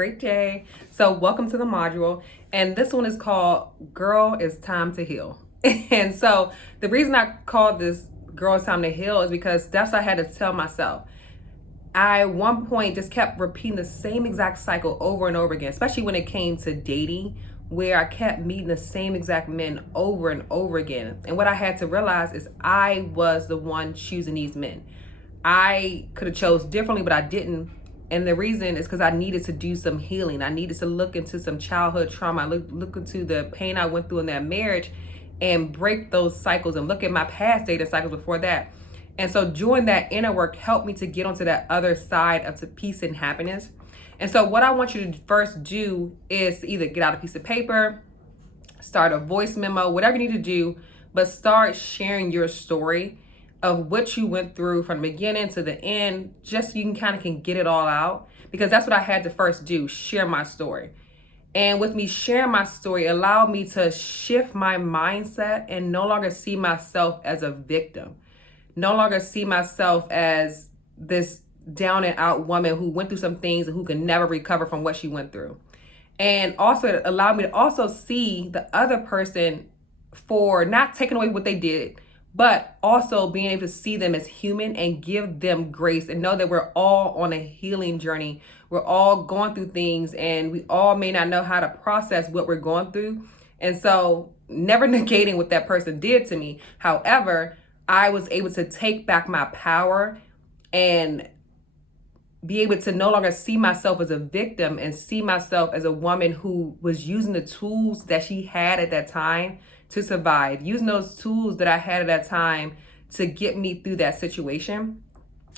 great day. So welcome to the module. And this one is called Girl, It's Time to Heal. And so the reason I called this Girl, It's Time to Heal is because that's what I had to tell myself. I at one point just kept repeating the same exact cycle over and over again, especially when it came to dating, where I kept meeting the same exact men over and over again. And what I had to realize is I was the one choosing these men. I could have chose differently, but I didn't. And the reason is because I needed to do some healing. I needed to look into some childhood trauma, look into the pain I went through in that marriage and break those cycles and look at my past dating cycles before that. And so doing that inner work helped me to get onto that other side of peace and happiness. And so what I want you to first do is either get out a piece of paper, start a voice memo, whatever you need to do, but start sharing your story of what you went through from the beginning to the end, just so you can get it all out. Because that's what I had to first do, share my story. And with me sharing my story, it allowed me to shift my mindset and no longer see myself as a victim. No longer see myself as this down and out woman who went through some things and who can never recover from what she went through. And also it allowed me to also see the other person for not taking away what they did, but also being able to see them as human and give them grace and know that we're all on a healing journey. We're all going through things and we all may not know how to process what we're going through. And so never negating what that person did to me. However, I was able to take back my power and be able to no longer see myself as a victim and see myself as a woman who was using the tools that she had at that time to survive, using those tools that I had at that time to get me through that situation.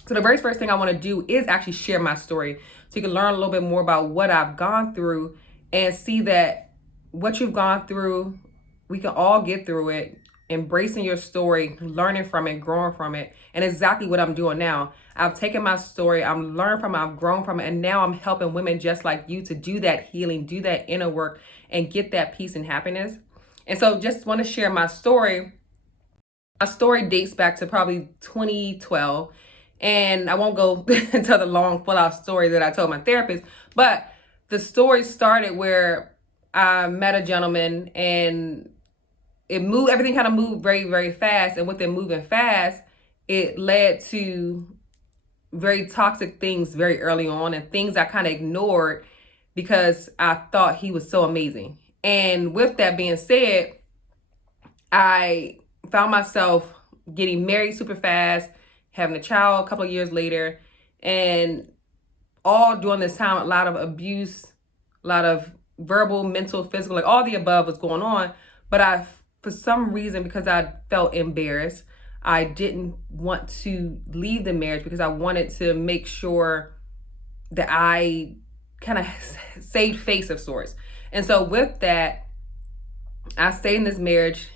So the very first thing I want to do is actually share my story so you can learn a little bit more about what I've gone through and see that what you've gone through, we can all get through it. Embracing your story, learning from it, growing from it, and exactly what I'm doing now. I've taken my story, I'm learned from it, I've grown from it, and now I'm helping women just like you to do that healing, do that inner work, and get that peace and happiness. And so just want to share my story. My story dates back to probably 2012, and I won't go into the long full out story that I told my therapist, but the story started where I met a gentleman and everything kind of moved very, very fast. And with it moving fast, it led to very toxic things very early on and things I kind of ignored because I thought he was so amazing. And with that being said, I found myself getting married super fast, having a child a couple of years later, and all during this time, a lot of abuse, a lot of verbal, mental, physical, like all the above was going on. But for some reason, because I felt embarrassed, I didn't want to leave the marriage because I wanted to make sure that I kind of saved face of sorts. And so with that, I stayed in this marriage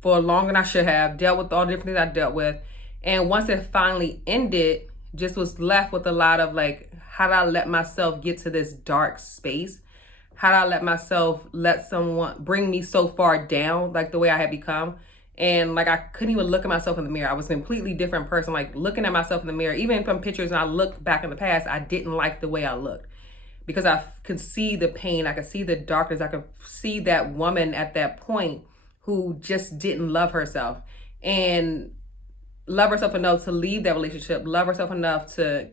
for longer than I should have, dealt with all the different things I dealt with. And once it finally ended, just was left with a lot of like, how did I let myself get to this dark space? How did I let someone bring me so far down, like the way I had become? And like, I couldn't even look at myself in the mirror. I was a completely different person, like looking at myself in the mirror, even from pictures. And I look back in the past, I didn't like the way I looked because I could see the pain. I could see the darkness. I could see that woman at that point who just didn't love herself and love herself enough to leave that relationship, love herself enough to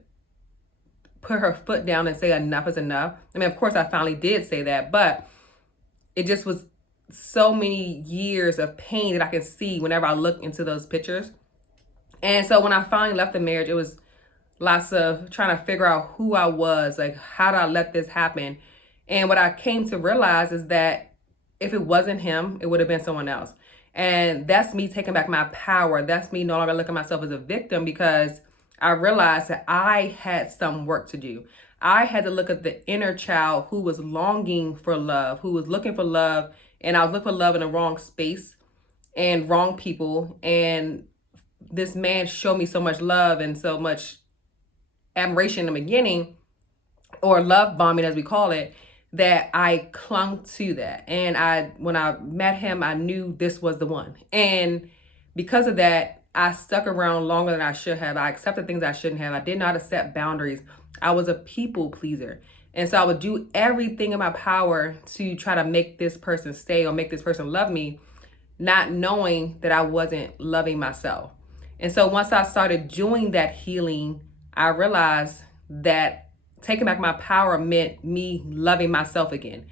put her foot down and say enough is enough. I mean, of course I finally did say that, but it just was so many years of pain that I can see whenever I look into those pictures. And so when I finally left the marriage, it was lots of trying to figure out who I was, like, how did I let this happen? And what I came to realize is that if it wasn't him, it would have been someone else. And that's me taking back my power. That's me no longer looking at myself as a victim because I realized that I had some work to do. I had to look at the inner child who was longing for love, who was looking for love, and I was looking for love in the wrong space and wrong people. And this man showed me so much love and so much admiration in the beginning, or love bombing as we call it, that I clung to that. And when I met him, I knew this was the one. And because of that, I stuck around longer than I should have. I accepted things I shouldn't have. I did not set boundaries. I was a people pleaser. And so I would do everything in my power to try to make this person stay or make this person love me, not knowing that I wasn't loving myself. And so once I started doing that healing, I realized that taking back my power meant me loving myself again,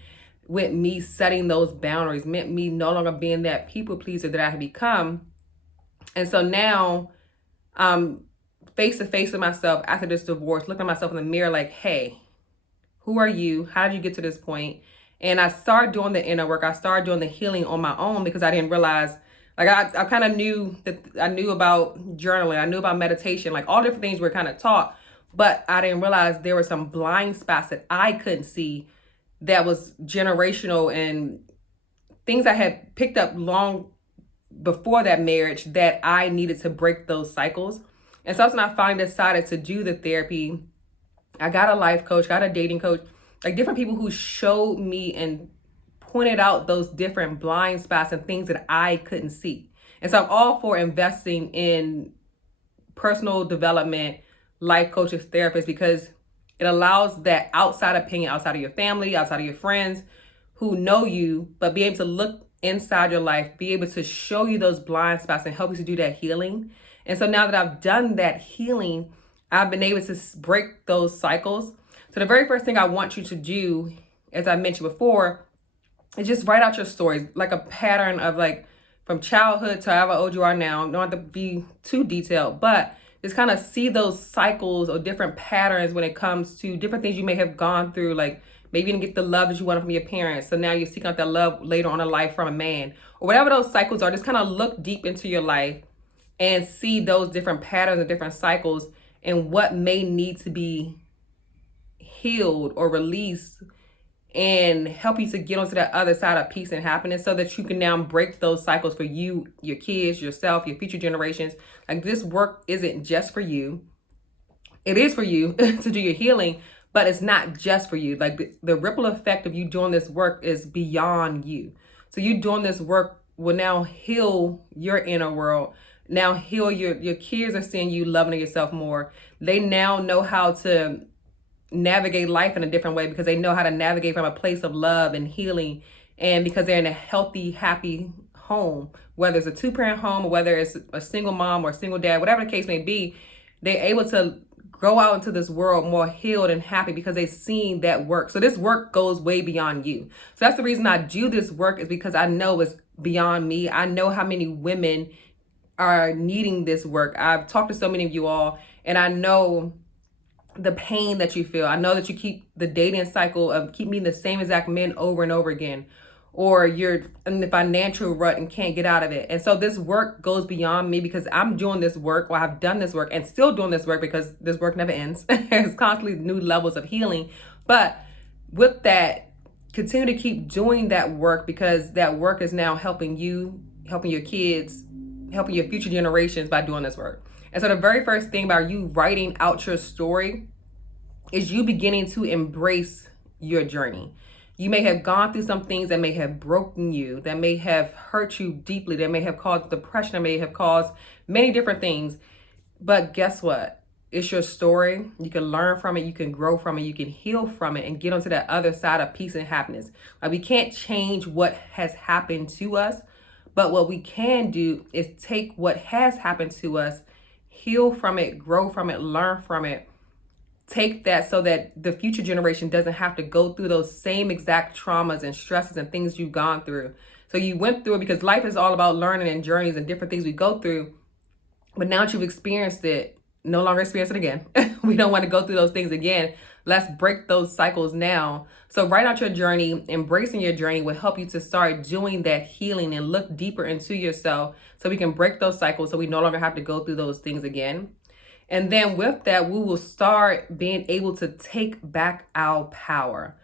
with me setting those boundaries, meant me no longer being that people pleaser that I had become. And so now I'm face to face with myself after this divorce, looking at myself in the mirror like, hey, who are you? How did you get to this point? And I started doing the inner work. I started doing the healing on my own because I didn't realize, like I kind of knew that I knew about journaling. I knew about meditation, like all different things were kind of taught, but I didn't realize there were some blind spots that I couldn't see that was generational and things I had picked up long before that marriage that I needed to break those cycles. And so when I finally decided to do the therapy, I got a life coach, got a dating coach, like different people who showed me and pointed out those different blind spots and things that I couldn't see. And so I'm all for investing in personal development, life coaches, therapists, because it allows that outside opinion, outside of your family, outside of your friends who know you, but be able to look inside your life, be able to show you those blind spots and help you to do that healing. And so now that I've done that healing, I've been able to break those cycles. So the very first thing I want you to do, as I mentioned before, is just write out your stories, like a pattern of like from childhood to however old you are now. Don't have to be too detailed, but just kind of see those cycles or different patterns when it comes to different things you may have gone through. Like maybe you didn't get the love that you wanted from your parents, so now you're seeking out that love later on in life from a man, or whatever those cycles are. Just kind of look deep into your life and see those different patterns and different cycles and what may need to be healed or released and help you to get onto that other side of peace and happiness so that you can now break those cycles for you, your kids, yourself, your future generations. Like this work isn't just for you. It is for you to do your healing, but it's not just for you. Like the ripple effect of you doing this work is beyond you. So you doing this work will now heal your inner world. Now heal your kids are seeing you loving yourself more. They now know how to navigate life in a different way because they know how to navigate from a place of love and healing, and because they're in a healthy, happy home, whether it's a two-parent home or whether it's a single mom or a single dad, whatever the case may be, they're able to go out into this world more healed and happy because they've seen that work. So this work goes way beyond you. So that's the reason I do this work, is because I know it's beyond me. I know how many women are needing this work. I've talked to so many of you all, and I know the pain that you feel. I know that you keep the dating cycle of keep meeting the same exact men over and over again, or you're in the financial rut and can't get out of it. And so this work goes beyond me because I'm doing this work, or I've done this work and still doing this work because this work never ends. There's constantly new levels of healing. But with that, continue to keep doing that work because that work is now helping you, helping your kids, helping your future generations by doing this work. And so the very first thing about you writing out your story is you beginning to embrace your journey. You may have gone through some things that may have broken you, that may have hurt you deeply, that may have caused depression, that may have caused many different things. But guess what? It's your story. You can learn from it. You can grow from it. You can heal from it and get onto that other side of peace and happiness. Like we can't change what has happened to us, but what we can do is take what has happened to us, heal from it, grow from it, learn from it. Take that so that the future generation doesn't have to go through those same exact traumas and stresses and things you've gone through. So you went through it because life is all about learning and journeys and different things we go through. But now that you've experienced it, no longer experience it again. We don't want to go through those things again. Let's break those cycles now. So write out your journey. Embracing your journey will help you to start doing that healing and look deeper into yourself so we can break those cycles so we no longer have to go through those things again. And then with that, we will start being able to take back our power.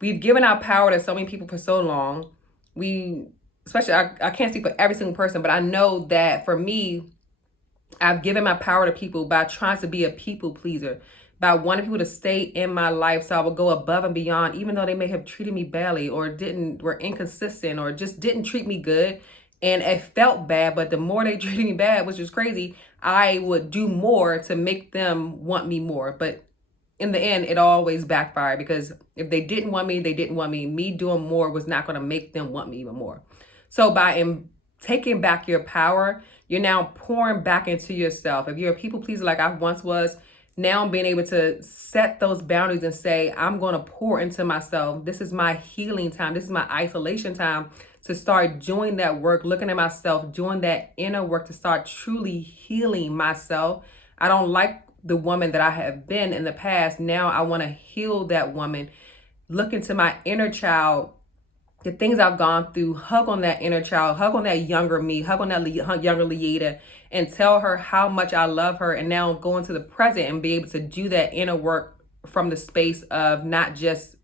We've given our power to so many people for so long. Especially, I can't speak for every single person, but I know that for me, I've given my power to people by trying to be a people pleaser, by wanting people to stay in my life so I would go above and beyond, even though they may have treated me badly or were inconsistent or just didn't treat me good. And it felt bad, but the more they treated me bad, which was crazy, I would do more to make them want me more. But in the end, it always backfired, because if they didn't want me, they didn't want me. Me doing more was not going to make them want me even more. So by taking back your power, you're now pouring back into yourself. If you're a people pleaser like I once was, now being able to set those boundaries and say, I'm going to pour into myself. This is my healing time. This is my isolation time to start doing that work, looking at myself, doing that inner work to start truly healing myself. I don't like the woman that I have been in the past. Now I want to heal that woman, look into my inner child, the things I've gone through, hug on that inner child, hug on that younger me, hug on that younger LeaAda, and tell her how much I love her. And now go into the present and be able to do that inner work from the space of not just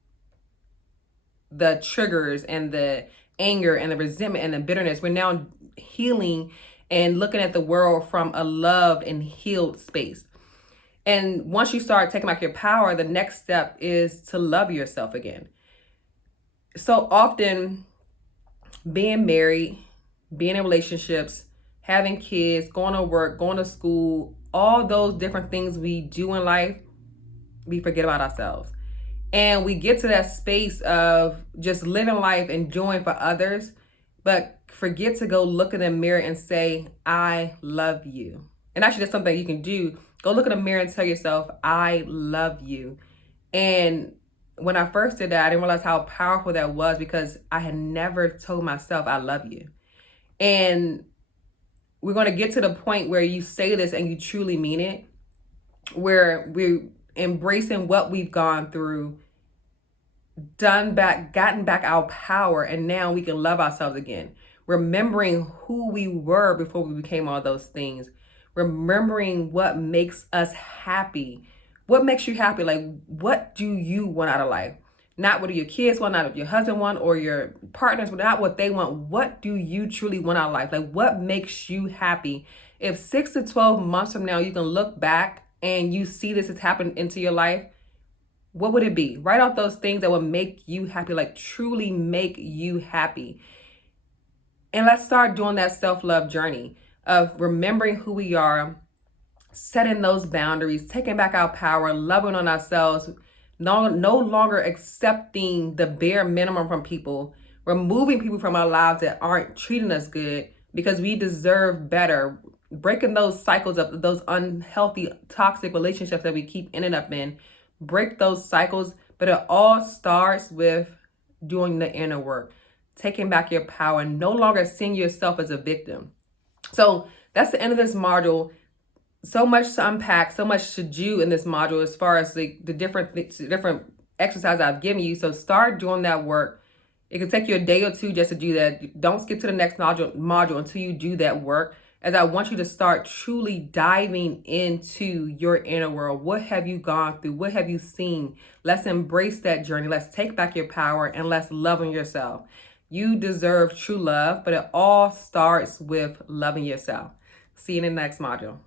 the triggers and the anger and the resentment and the bitterness. We're now healing and looking at the world from a loved and healed space. And once you start taking back your power, the next step is to love yourself again. So often being married, being in relationships, having kids, going to work, going to school, all those different things we do in life, we forget about ourselves. And we get to that space of just living life and doing for others, but forget to go look in the mirror and say, I love you. And actually, that's something you can do. Go look in the mirror and tell yourself, I love you. And when I first did that, I didn't realize how powerful that was, because I had never told myself I love you. And we're going to get to the point where you say this and you truly mean it, where we're embracing what we've gone through, gotten back our power, and now we can love ourselves again. Remembering who we were before we became all those things. Remembering what makes us happy. What makes you happy? Like, what do you want out of life? Not what do your kids want, not what your husband want, or your partners, but not what they want. What do you truly want out of life? Like, what makes you happy? If 6 to 12 months from now, you can look back and you see this has happened into your life, what would it be? Write out those things that would make you happy, like truly make you happy. And let's start doing that self-love journey of remembering who we are, setting those boundaries, taking back our power, loving on ourselves, no longer accepting the bare minimum from people, removing people from our lives that aren't treating us good because we deserve better, breaking those cycles of those unhealthy, toxic relationships that we keep ending up in. Break those cycles, but it all starts with doing the inner work, taking back your power, and no longer seeing yourself as a victim. So that's the end of this module. So much to unpack, so much to do in this module as far as the different exercises I've given you. So start doing that work. It could take you a day or two just to do that. Don't skip to the next module until you do that work, as I want you to start truly diving into your inner world. What have you gone through? What have you seen? Let's embrace that journey. Let's take back your power and let's love on yourself. You deserve true love, but it all starts with loving yourself. See you in the next module.